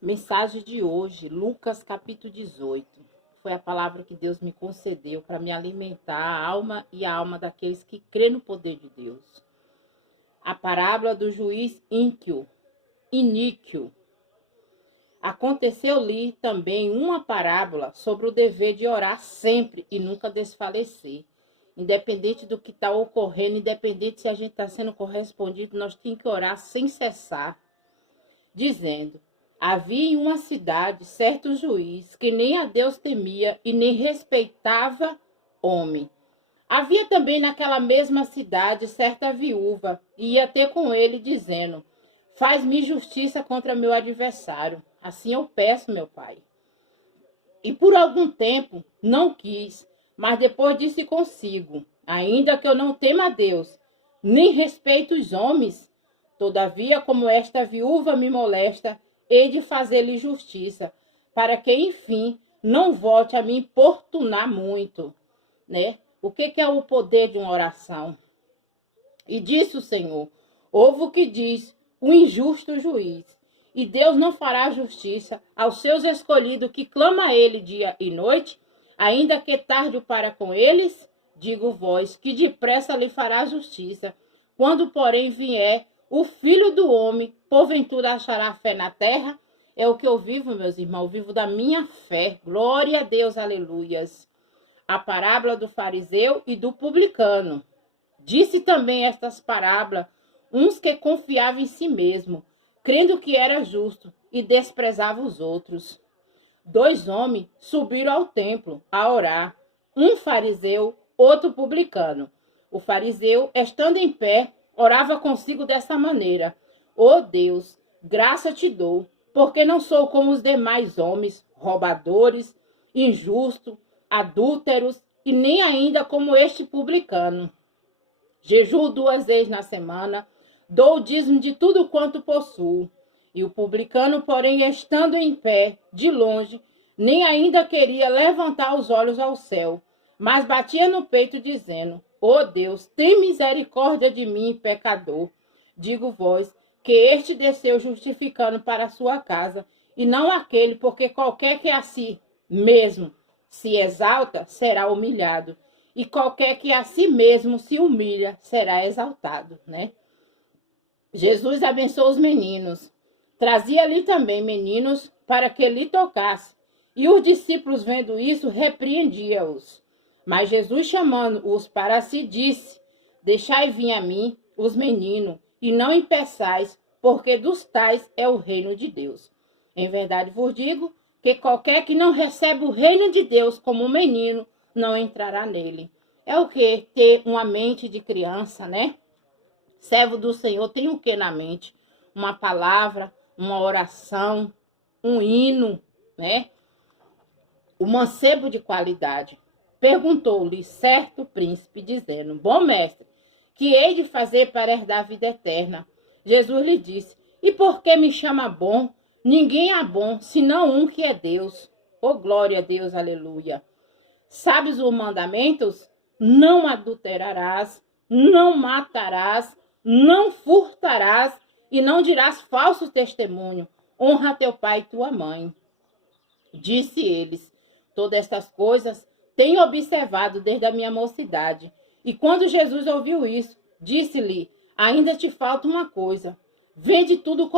Mensagem de hoje, Lucas capítulo 18. Foi a palavra que Deus me concedeu para me alimentar a alma e a alma daqueles que crêem no poder de Deus. A parábola do juiz iníquo. Aconteceu-lhe também uma parábola sobre o dever de orar sempre e nunca desfalecer. Independente do que está ocorrendo, independente se a gente está sendo correspondido, nós temos que orar sem cessar. Dizendo: havia em uma cidade certo juiz que nem a Deus temia e nem respeitava homem. Havia também naquela mesma cidade certa viúva, e ia ter com ele, dizendo: faz-me justiça contra meu adversário. Assim eu peço, meu pai. E por algum tempo não quis, mas depois disse consigo: ainda que eu não tema a Deus, nem respeito os homens, todavia, como esta viúva me molesta, hei de fazer-lhe justiça, para que, enfim, não volte a me importunar muito, né? O que é o poder de uma oração? E disse o Senhor: ouve o que diz o injusto juiz, e Deus não fará justiça aos seus escolhidos que clama a ele dia e noite, ainda que tarde para com eles? Digo vós, que depressa lhe fará justiça. Quando, porém, vier o Filho do Homem, porventura achará fé na terra? É o que eu vivo, meus irmãos, eu vivo da minha fé. Glória a Deus, aleluias. A parábola do fariseu e do publicano. Disse também estas parábolas uns que confiavam em si mesmo, crendo que era justo, e desprezava os outros. Dois homens subiram ao templo a orar, um fariseu, outro publicano. O fariseu, estando em pé, orava consigo dessa maneira: ó Deus, graça te dou, porque não sou como os demais homens, roubadores, injustos, adúlteros, e nem ainda como este publicano. Jejuo 2 vezes na semana, dou o dízimo de tudo quanto possuo. E o publicano, porém, estando em pé, de longe, nem ainda queria levantar os olhos ao céu, mas batia no peito, dizendo: ó Deus, tem misericórdia de mim, pecador. Digo vós, que este desceu justificando para a sua casa, e não aquele, porque qualquer que a si mesmo se exalta, será humilhado, e qualquer que a si mesmo se humilha, será exaltado, né? Jesus abençoou os meninos. Trazia-lhe também meninos para que lhe tocasse. E os discípulos, vendo isso, repreendiam-os. Mas Jesus, chamando-os para si, disse: deixai vir a mim os meninos, e não impeçais, porque dos tais é o reino de Deus. Em verdade vos digo que qualquer que não recebe o reino de Deus como um menino, não entrará nele. É o que? Ter uma mente de criança, né? Servo do Senhor tem o que na mente? Uma palavra, uma oração, um hino, né? O mancebo de qualidade. Perguntou-lhe certo príncipe, dizendo: bom mestre, que hei de fazer para herdar a vida eterna? Jesus lhe disse: e por que me chama bom? Ninguém é bom, senão um que é Deus. Oh, glória a Deus, aleluia. Sabes os mandamentos? Não adulterarás, não matarás, não furtarás e não dirás falso testemunho. Honra teu pai e tua mãe. Disse eles: todas estas coisas tenho observado desde a minha mocidade. E quando Jesus ouviu isso, disse-lhe: ainda te falta uma coisa. Vende tudo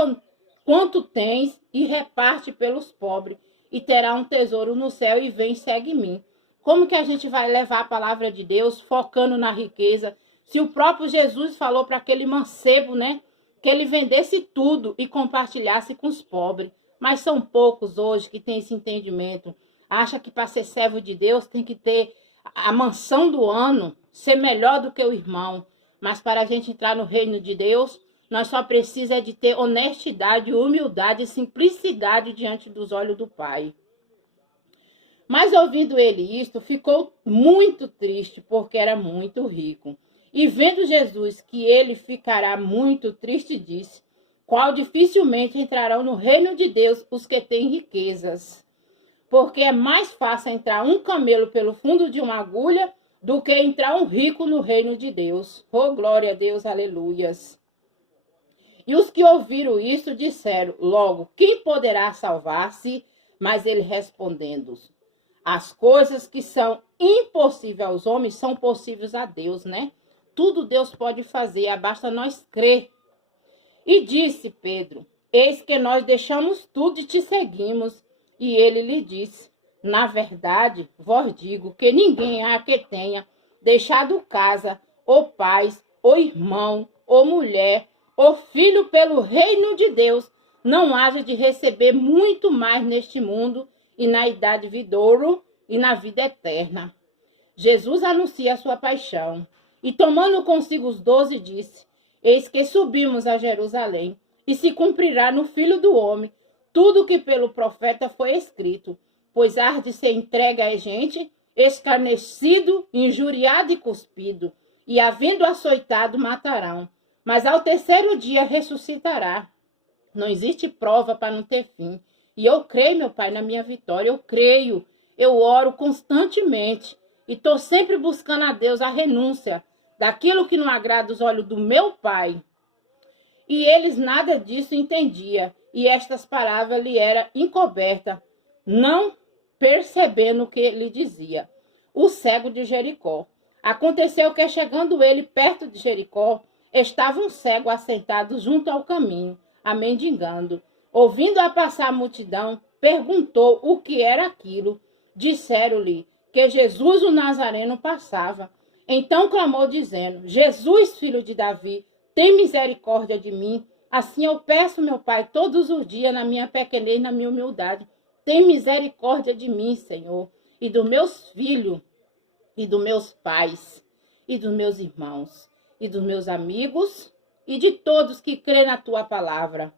quanto tens e reparte pelos pobres, e terá um tesouro no céu, e vem, segue-me. Como que a gente vai levar a palavra de Deus focando na riqueza, se o próprio Jesus falou para aquele mancebo, né, que ele vendesse tudo e compartilhasse com os pobres? Mas são poucos hoje que têm esse entendimento. Acha que para ser servo de Deus tem que ter a mansão do ano, ser melhor do que o irmão. Mas para a gente entrar no reino de Deus, nós só precisamos de ter honestidade, humildade e simplicidade diante dos olhos do Pai. Mas ouvindo ele isto, ficou muito triste, porque era muito rico. E vendo Jesus que ele ficará muito triste, disse: qual dificilmente entrarão no reino de Deus os que têm riquezas. Porque é mais fácil entrar um camelo pelo fundo de uma agulha do que entrar um rico no reino de Deus. Oh, glória a Deus, aleluias. E os que ouviram isso disseram logo: quem poderá salvar-se? Mas ele respondendo: as coisas que são impossíveis aos homens são possíveis a Deus, né? Tudo Deus pode fazer, basta nós crer. E disse Pedro: eis que nós deixamos tudo e te seguimos. E ele lhe disse: na verdade, vos digo que ninguém há que tenha deixado casa, ou pais, ou irmão, ou mulher, ou filho pelo reino de Deus, não haja de receber muito mais neste mundo e na idade vindouro e na vida eterna. Jesus anuncia a sua paixão. E tomando consigo os 12, disse: eis que subimos a Jerusalém, e se cumprirá no Filho do Homem tudo o que pelo profeta foi escrito, pois há de ser entregue a gente, escarnecido, injuriado e cuspido, e havendo açoitado, matarão. Mas ao terceiro dia ressuscitará. Não existe prova para não ter fim. E eu creio, meu Pai, na minha vitória. Eu creio. Eu oro constantemente. E estou sempre buscando a Deus a renúncia daquilo que não agrada os olhos do meu Pai. E eles nada disso entendiam. E estas palavras lhe eram encobertas, não percebendo o que ele dizia. O cego de Jericó. Aconteceu que, chegando ele perto de Jericó, estava um cego assentado junto ao caminho, mendigando. Ouvindo-a passar a multidão, perguntou o que era aquilo. Disseram-lhe que Jesus o Nazareno passava. Então clamou, dizendo: Jesus, filho de Davi, tem misericórdia de mim. Assim eu peço, meu Pai, todos os dias, na minha pequenez, na minha humildade. Tem misericórdia de mim, Senhor, e dos meus filhos, e dos meus pais, e dos meus irmãos, e dos meus amigos, e de todos que crêem na tua palavra.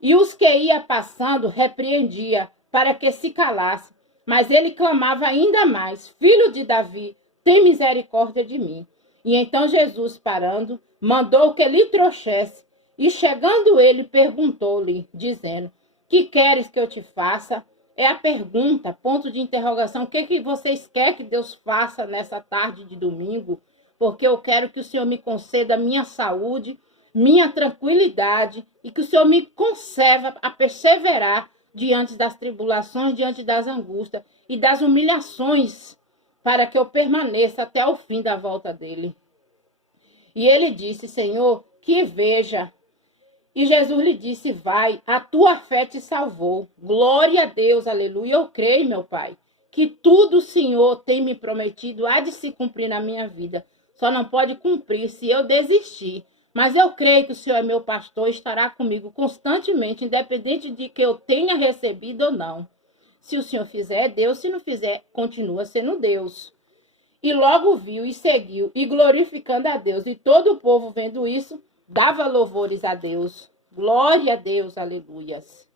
E os que ia passando repreendia, para que se calasse. Mas ele clamava ainda mais: Filho de Davi, tem misericórdia de mim. E então Jesus, parando, mandou que lhe trouxesse. E chegando ele, perguntou-lhe, dizendo: que queres que eu te faça? É a pergunta, ponto de interrogação. O que vocês querem que Deus faça nessa tarde de domingo? Porque eu quero que o Senhor me conceda minha saúde, minha tranquilidade, e que o Senhor me conceda a perseverar diante das tribulações, diante das angústias e das humilhações, para que eu permaneça até o fim da volta dele. E ele disse: Senhor, que veja. E Jesus lhe disse: vai, a tua fé te salvou. Glória a Deus, aleluia. Eu creio, meu Pai, que tudo o Senhor tem me prometido há de se cumprir na minha vida. Só não pode cumprir se eu desistir. Mas eu creio que o Senhor é meu pastor e estará comigo constantemente, independente de que eu tenha recebido ou não. Se o Senhor fizer, é Deus. Se não fizer, continua sendo Deus. E logo viu e seguiu, e glorificando a Deus. E todo o povo, vendo isso, dava louvores a Deus. Glória a Deus, aleluias.